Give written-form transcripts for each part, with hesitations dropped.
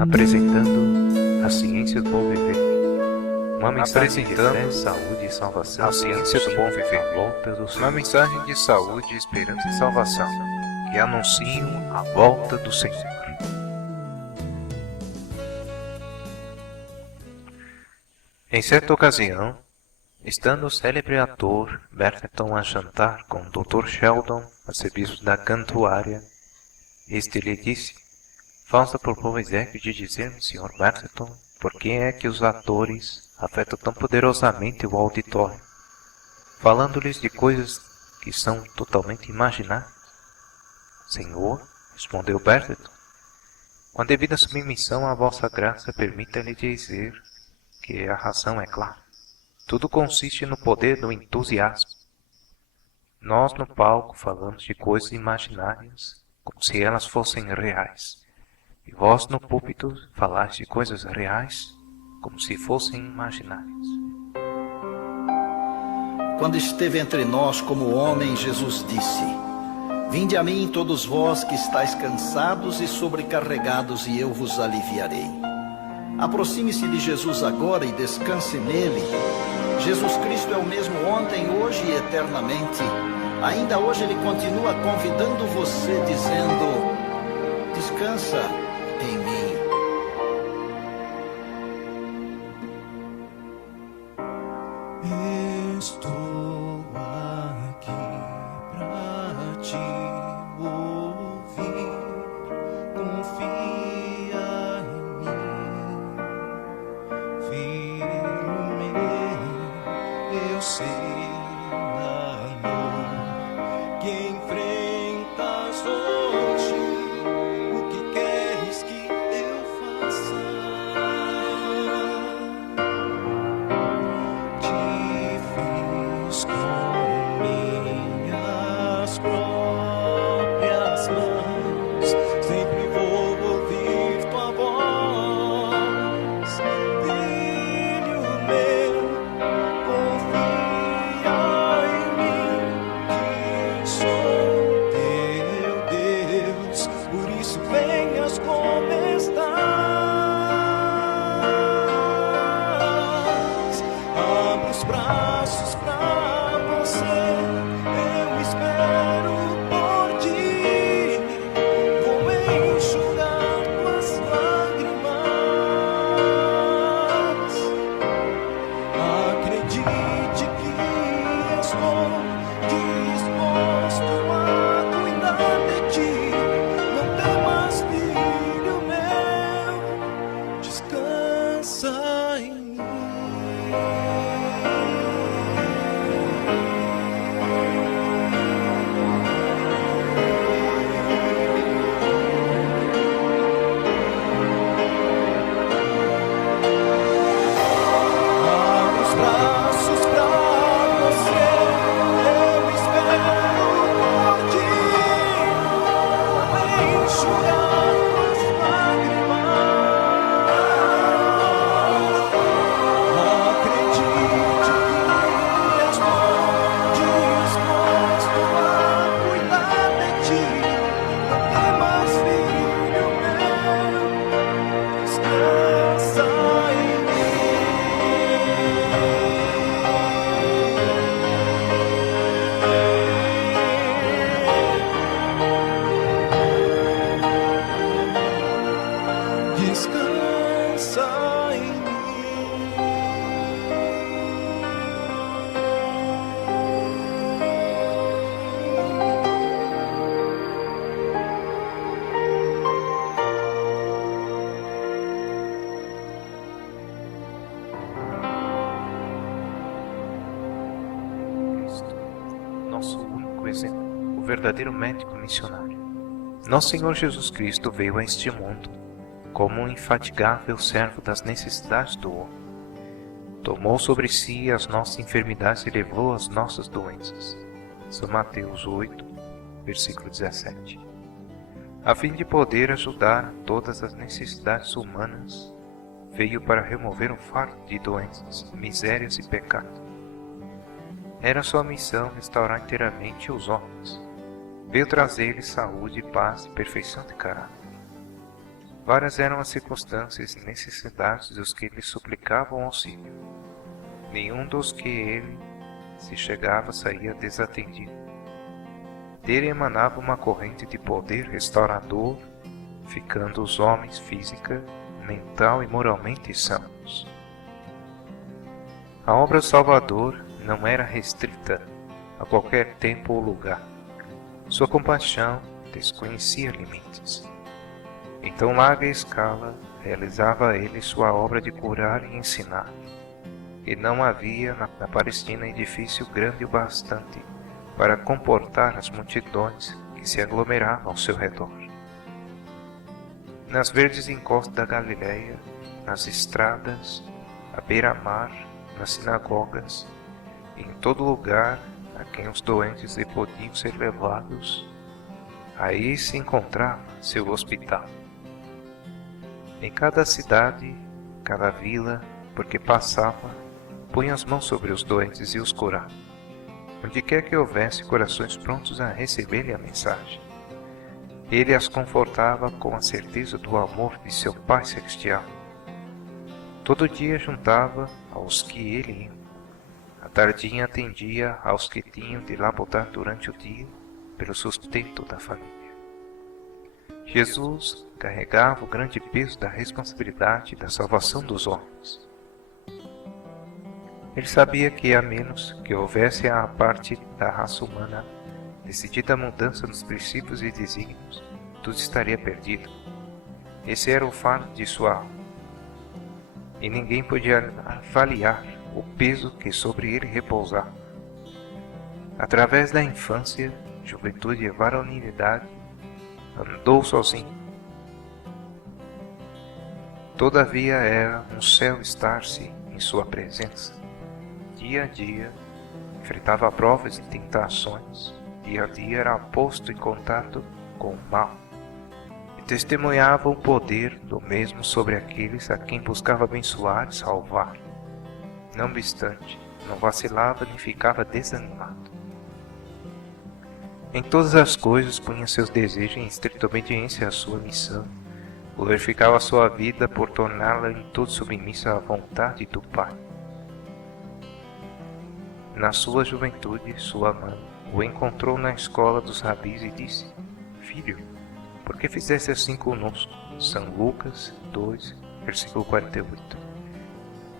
Apresentando a ciência do bom viver. Uma mensagem de fé, saúde e salvação. A ciência do bom viver. Uma mensagem de saúde, esperança e salvação que anunciam a volta do Senhor. Em certa ocasião, estando o célebre ator Bertheton a jantar com o Dr. Sheldon, arcebispo da Cantuária, este lhe disse: "Falta propôs de dizer-me, Sr. Bertheton, por que é que os atores afetam tão poderosamente o auditório, falando-lhes de coisas que são totalmente imaginárias?" "Senhor", respondeu Bertheton, "com a devida submissão à vossa graça, permita-lhe dizer que a razão é clara. Tudo consiste no poder do entusiasmo. Nós no palco falamos de coisas imaginárias como se elas fossem reais. E vós no púlpito falais de coisas reais como se fossem imaginárias." Quando esteve entre nós como homem, Jesus disse: "Vinde a mim todos vós que estáis cansados e sobrecarregados, e eu vos aliviarei." Aproxime-se de Jesus agora e descanse nele. Jesus Cristo é o mesmo ontem, hoje e eternamente. Ainda hoje ele continua convidando você, dizendo: "Descansa em mim." Estou aqui pra te ouvir. Confia em mim, filho meu. Eu sei da dor que enfrentas hoje. O que queres que eu faça? Te fiz com minhas próprias mãos. Sempre vou ouvir tua voz, filho meu. Confia em mim, que sou teu Deus. Por isso venhas como estás. Abra os braços pra você. Eu espero por ti. Vou enxugar tuas lágrimas. Acredite que estou disposto a cuidar de ti. Não temas, filho meu. Descansa em mim. Abra os braços pra você. Eu espero por ti. Vou enxugar tuas lágrimas. Acredite que estou disposto a cuidar de ti. Não temas, filho meu. Descansa em mim. Descansa em Cristo, nosso único exemplo, o verdadeiro médico missionário. Nosso Senhor Jesus Cristo veio a este mundo como um infatigável servo das necessidades do homem. Tomou sobre si as nossas enfermidades e levou as nossas doenças. São Mateus 8, versículo 17. A fim de poder ajudar todas as necessidades humanas, veio para remover um fardo de doenças, misérias e pecado. Era sua missão restaurar inteiramente os homens. Veio trazer-lhes saúde, paz e perfeição de caráter. Várias eram as circunstâncias e necessidades dos que lhe suplicavam auxílio. Nenhum dos que ele se chegava saía desatendido. Dele emanava uma corrente de poder restaurador, ficando os homens física, mental e moralmente sãos. A obra do Salvador não era restrita a qualquer tempo ou lugar. Sua compaixão desconhecia limites. Em tão larga escala, realizava ele sua obra de curar e ensinar. E não havia na Palestina edifício grande o bastante para comportar as multidões que se aglomeravam ao seu redor. Nas verdes encostas da Galileia, nas estradas, à beira-mar, nas sinagogas, e em todo lugar a quem os doentes lhe podiam ser levados, aí se encontrava seu hospital. Em cada cidade, cada vila, porque passava, punha as mãos sobre os doentes e os curava. Onde quer que houvesse corações prontos a receber-lhe a mensagem, ele as confortava com a certeza do amor de seu Pai Celestial. Todo dia juntava aos que ele ia. À tardinha atendia aos que tinham de labutar durante o dia pelo sustento da família. Jesus carregava o grande peso da responsabilidade da salvação dos homens. Ele sabia que, a menos que houvesse a parte da raça humana decidida a mudança nos princípios e desígnios, tudo estaria perdido. Esse era o fardo de sua alma. E ninguém podia avaliar o peso que sobre ele repousava. Através da infância, juventude e varonilidade, andou sozinho. Todavia era um céu estar-se em sua presença. Dia a dia, enfrentava provas e tentações. Dia a dia era posto em contato com o mal. E testemunhava o poder do mesmo sobre aqueles a quem buscava abençoar e salvar. Não obstante, não vacilava nem ficava desanimado. Em todas as coisas punha seus desejos em estrita obediência à sua missão. Glorificava a sua vida por torná-la em tudo submissa à vontade do Pai. Na sua juventude, sua mãe o encontrou na escola dos rabis e disse: Filho, por que fizeste assim conosco? São Lucas 2, versículo 48.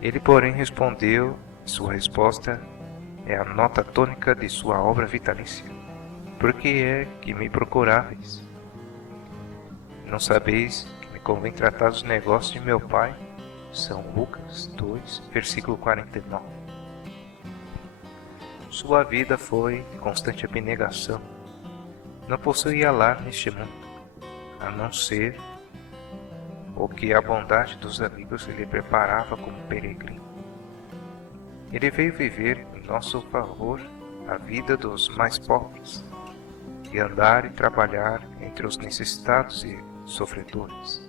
Ele, porém, respondeu, sua resposta é a nota tônica de sua obra vitalícia. Por que é que me procuráveis? Não sabeis que me convém tratar dos negócios de meu pai? São Lucas 2, versículo 49. Sua vida foi de constante abnegação. Não possuía lar neste mundo, a não ser o que a bondade dos amigos lhe preparava como peregrino. Ele veio viver em nosso favor a vida dos mais pobres, e andar e trabalhar entre os necessitados e sofredores.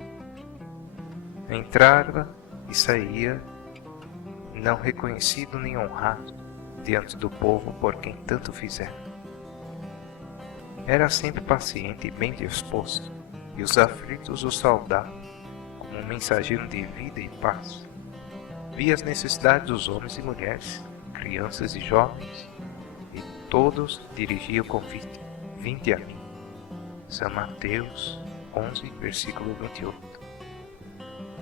Entrava e saía, não reconhecido nem honrado diante do povo por quem tanto fizera. Era sempre paciente e bem disposto, e os aflitos o saudavam como um mensageiro de vida e paz. Via as necessidades dos homens e mulheres, crianças e jovens, e todos dirigia o convite: Vinde a mim. São Mateus 11, versículo 28.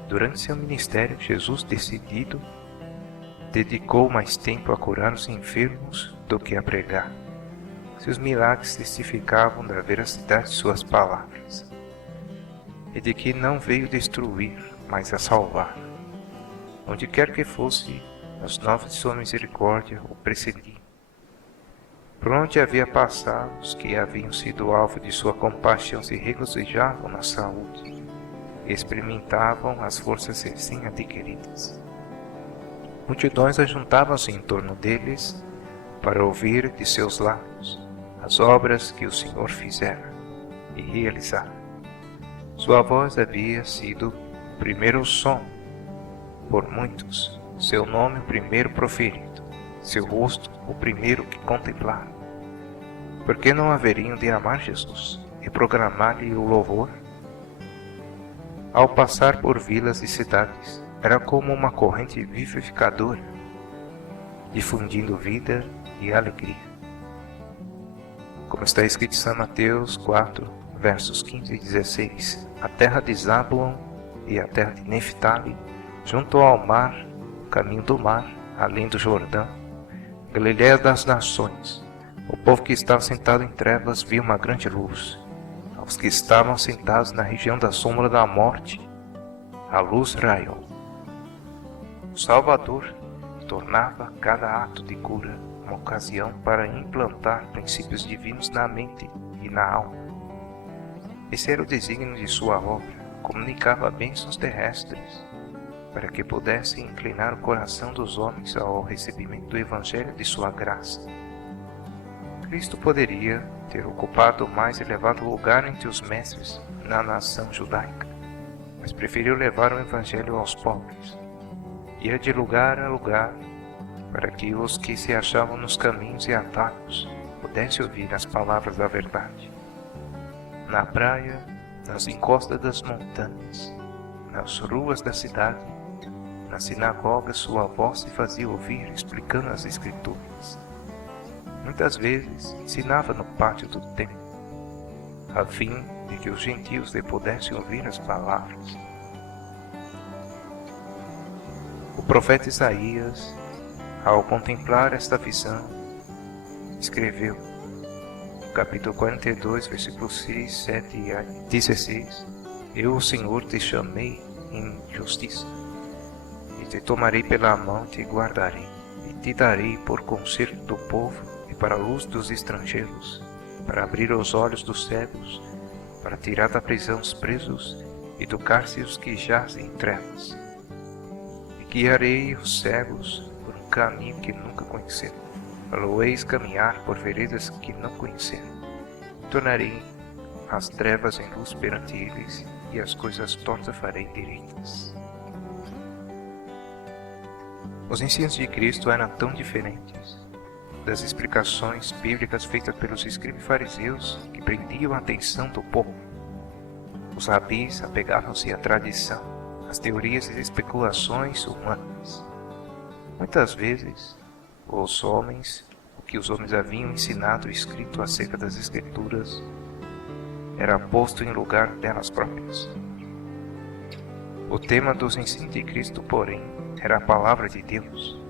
Durante seu ministério, Jesus, decidido, dedicou mais tempo a curar os enfermos do que a pregar. Seus milagres testificavam da veracidade de suas palavras, e de que não veio destruir, mas a salvar. Onde quer que fosse, as novas de sua misericórdia o precediam. Por onde havia passado, os que haviam sido alvo de sua compaixão se regozijavam na saúde e experimentavam as forças recém-adquiridas. Multidões ajuntavam-se em torno deles para ouvir de seus lábios as obras que o Senhor fizera e realizara. Sua voz havia sido o primeiro som por muitos, seu nome o primeiro proferido, seu rosto o primeiro que contemplaram. Por que não haveriam de amar Jesus e programar-lhe o louvor? Ao passar por vilas e cidades, era como uma corrente vivificadora, difundindo vida e alegria. Como está escrito em São Mateus 4, versos 15 e 16, a terra de Zabulon e a terra de Neftali, junto ao mar, o caminho do mar, além do Jordão, Galiléia das nações. O povo que estava sentado em trevas viu uma grande luz. Aos que estavam sentados na região da sombra da morte, a luz raiou. O Salvador tornava cada ato de cura uma ocasião para implantar princípios divinos na mente e na alma. Esse era o desígnio de sua obra, comunicava bênçãos terrestres, para que pudesse inclinar o coração dos homens ao recebimento do Evangelho de sua graça. Cristo poderia ter ocupado o mais elevado lugar entre os mestres na nação judaica, mas preferiu levar o Evangelho aos pobres. Ia de lugar a lugar, para que os que se achavam nos caminhos e atalhos pudessem ouvir as palavras da verdade. Na praia, nas encostas das montanhas, nas ruas da cidade, na sinagoga, sua voz se fazia ouvir explicando as Escrituras. Muitas vezes ensinava no pátio do templo, a fim de que os gentios lhe pudessem ouvir as palavras. O profeta Isaías, ao contemplar esta visão, escreveu, no capítulo 42, versículos 6, 7 e 16, Eu, o Senhor, te chamei em justiça, e te tomarei pela mão e te guardarei, e te darei por conselho do povo, para a luz dos estrangeiros, para abrir os olhos dos cegos, para tirar da prisão os presos e do cárcere os que jazem em trevas. E guiarei os cegos por um caminho que nunca conheceram, falo-eis caminhar por veredas que não conheceram. Tornarei as trevas em luz perante eles, e as coisas tortas farei direitas. Os ensinos de Cristo eram tão diferentes das explicações bíblicas feitas pelos escribas e fariseus que prendiam a atenção do povo. Os rabis apegavam-se à tradição, às teorias e especulações humanas. Muitas vezes, o que os homens haviam ensinado e escrito acerca das Escrituras, era posto em lugar delas próprias. O tema dos ensinos de Cristo, porém, era a palavra de Deus.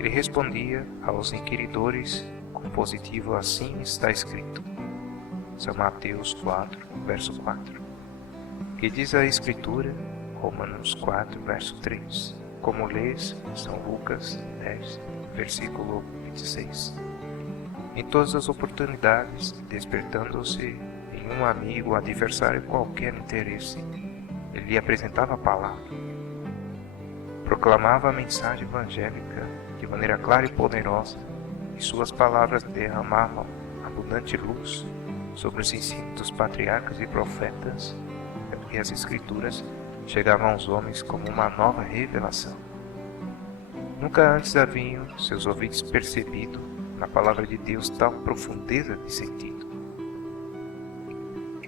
Ele respondia aos inquiridores com o positivo assim está escrito. São Mateus 4, verso 4. Que diz a Escritura, Romanos 4, verso 3. Como lês, São Lucas 10, versículo 26. Em todas as oportunidades, despertando-se em um amigo ou adversário qualquer interesse, ele lhe apresentava a palavra. Proclamava a mensagem evangélica de maneira clara e poderosa, e suas palavras derramavam abundante luz sobre os ensinos dos patriarcas e profetas, e as Escrituras chegavam aos homens como uma nova revelação. Nunca antes haviam seus ouvidos percebido na palavra de Deus tal profundeza de sentido.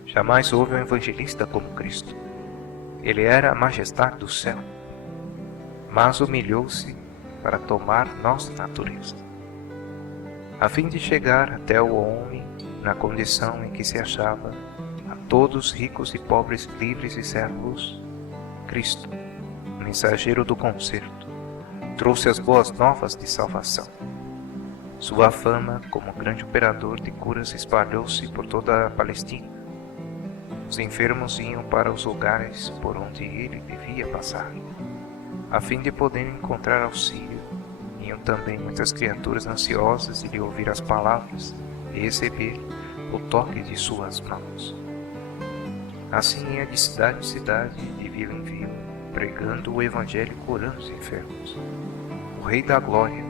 Jamais houve um evangelista como Cristo. Ele era a majestade do céu, mas humilhou-se para tomar nossa natureza, a fim de chegar até o homem na condição em que se achava, a todos ricos e pobres, livres e servos. Cristo, mensageiro do concerto, trouxe as boas novas de salvação. Sua fama como grande operador de curas espalhou-se por toda a Palestina. Os enfermos iam para os lugares por onde ele devia passar, a fim de poder encontrar auxílio. Iam também muitas criaturas ansiosas de lhe ouvir as palavras e receber o toque de suas mãos. Assim ia de cidade em cidade, de vila em vila, pregando o Evangelho e curando os enfermos. O Rei da Glória,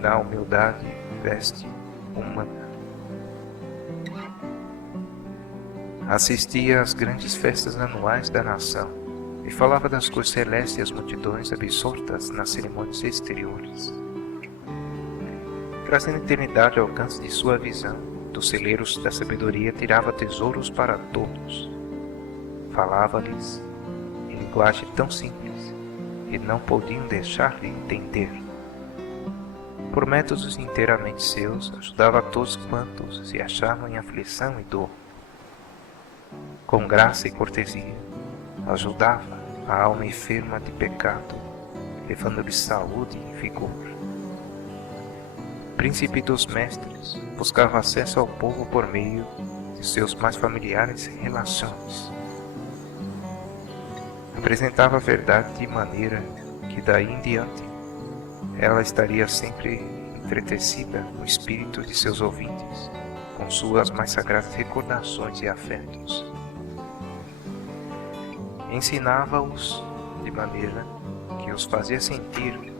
na humildade, veste humana. Assistia às grandes festas anuais da nação e falava das coisas celestes às multidões absortas nas cerimônias exteriores. Trazendo a eternidade ao alcance de sua visão, dos celeiros da sabedoria tirava tesouros para todos. Falava-lhes linguagem tão simples e não podiam deixar de entender. Por métodos inteiramente seus, ajudava a todos quantos se achavam em aflição e dor. Com graça e cortesia, ajudava a alma enferma de pecado, levando-lhe saúde e vigor. Príncipe dos mestres, buscava acesso ao povo por meio de seus mais familiares relações. Apresentava a verdade de maneira que daí em diante ela estaria sempre entretecida no espírito de seus ouvintes, com suas mais sagradas recordações e afetos. Ensinava-os de maneira que os fazia sentir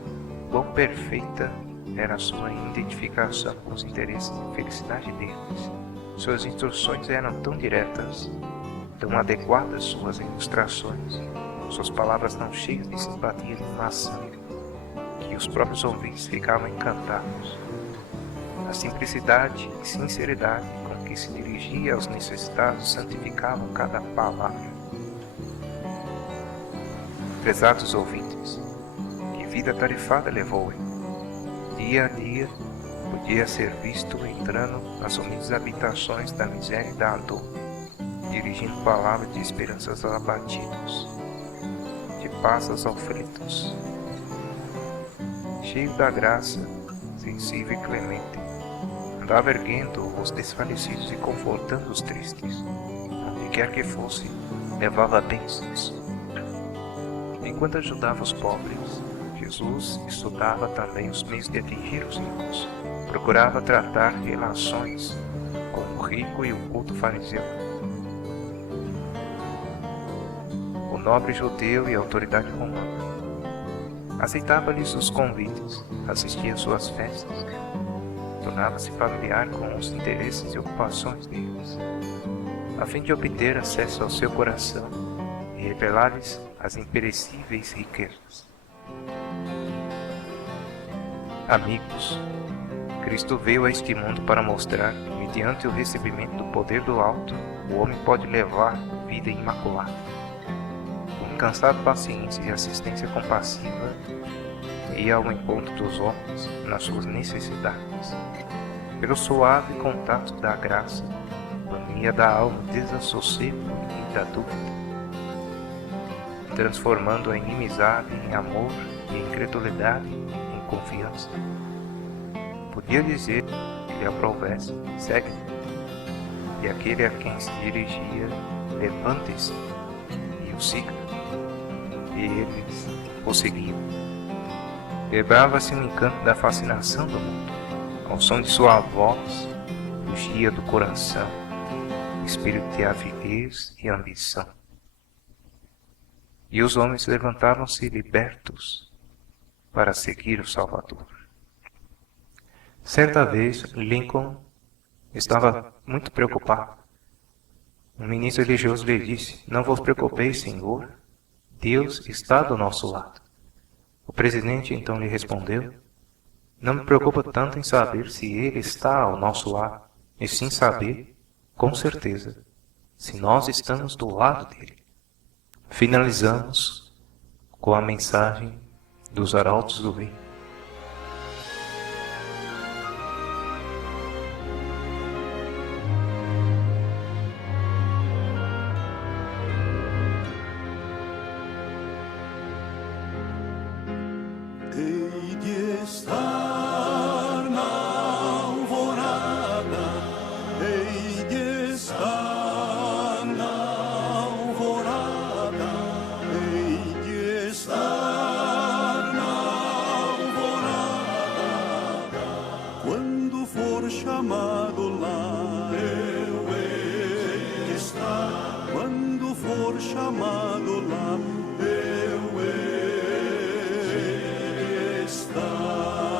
quão perfeita era a sua identificação com os interesses e felicidade deles. Suas instruções eram tão diretas, tão adequadas suas ilustrações, suas palavras tão cheias de simpatia e animação, que os próprios ouvintes ficavam encantados. A simplicidade e sinceridade com que se dirigia aos necessitados santificavam cada palavra. Prezados ouvintes, que vida tarefada levou ele. Dia a dia, podia ser visto entrando nas humildes habitações da miséria e da dor, dirigindo palavras de esperanças aos abatidos, de paz aos aflitos. Cheio da graça, sensível e clemente, andava erguendo os desfalecidos e confortando os tristes. Onde quer que fosse, levava bênçãos. Enquanto ajudava os pobres, Jesus estudava também os meios de atingir os ricos. Procurava tratar relações com o rico e o culto fariseu, o nobre judeu e a autoridade romana. Aceitava-lhes os convites, assistia às suas festas, tornava-se familiar com os interesses e ocupações deles, a fim de obter acesso ao seu coração e revelar-lhes as imperecíveis riquezas. Amigos, Cristo veio a este mundo para mostrar que, mediante o recebimento do poder do alto, o homem pode levar vida imaculada. Com incansável paciência e assistência compassiva, ia ao encontro dos homens nas suas necessidades. Pelo suave contato da graça, bania da alma o desassossego e da dúvida, transformando a inimizade em amor e a incredulidade em confiança. Podia dizer que lhe aprovesse, segue-me, e aquele a quem se dirigia, levante-se e o siga. E eles o seguiam. Quebrava-se o encanto da fascinação do mundo. Ao som de sua voz, fugia do coração o espírito de avidez e ambição. E os homens levantavam-se libertos para seguir o Salvador. Certa vez, Lincoln estava muito preocupado. Um ministro religioso lhe disse: "Não vos preocupeis, senhor, Deus está do nosso lado." O presidente então lhe respondeu: "Não me preocupo tanto em saber se ele está ao nosso lado, e sim saber, com certeza, se nós estamos do lado dele." Finalizamos com a mensagem dos Arautos do Bem. Hei de estar na alvorada, hei de estar na alvorada, hei de estar na alvorada. Quando for chamado lá, eu hei de estar. Quando for chamado lá, eu hei de estar.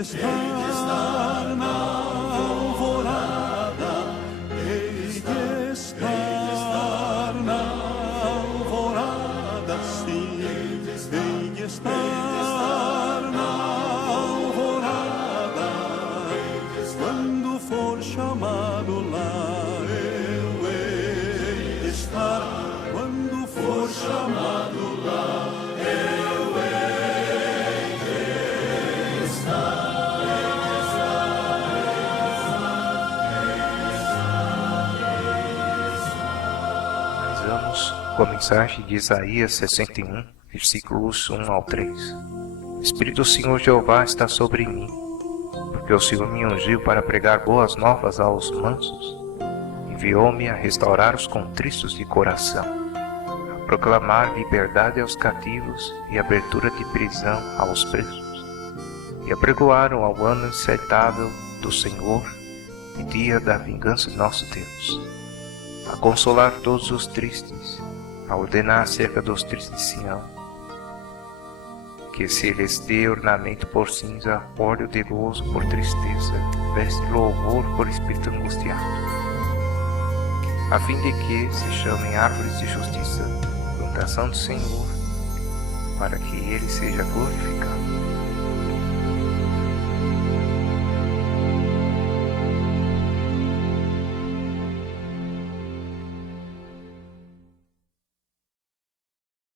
estar na alvorada, hei de estar na alvorada, sim, hei de estar na alvorada, quando for chamado lá, eu hei de estar, quando for chamado lá, eu hei de estar. Analisamos com a mensagem de Isaías 61, versículos 1 ao 3. O Espírito do Senhor Jeová está sobre mim, porque o Senhor me ungiu para pregar boas novas aos mansos, enviou-me a restaurar os contristos de coração, a proclamar liberdade aos cativos e abertura de prisão aos presos, e apregoaram ao ano aceitável do Senhor e dia da vingança de nosso Deus, a consolar todos os tristes, a ordenar acerca dos tristes de Sião, que se lhes dê ornamento por cinza, óleo de gozo por tristeza, veste louvor por espírito angustiado, a fim de que se chamem árvores de justiça, plantação do Senhor, para que ele seja glorificado.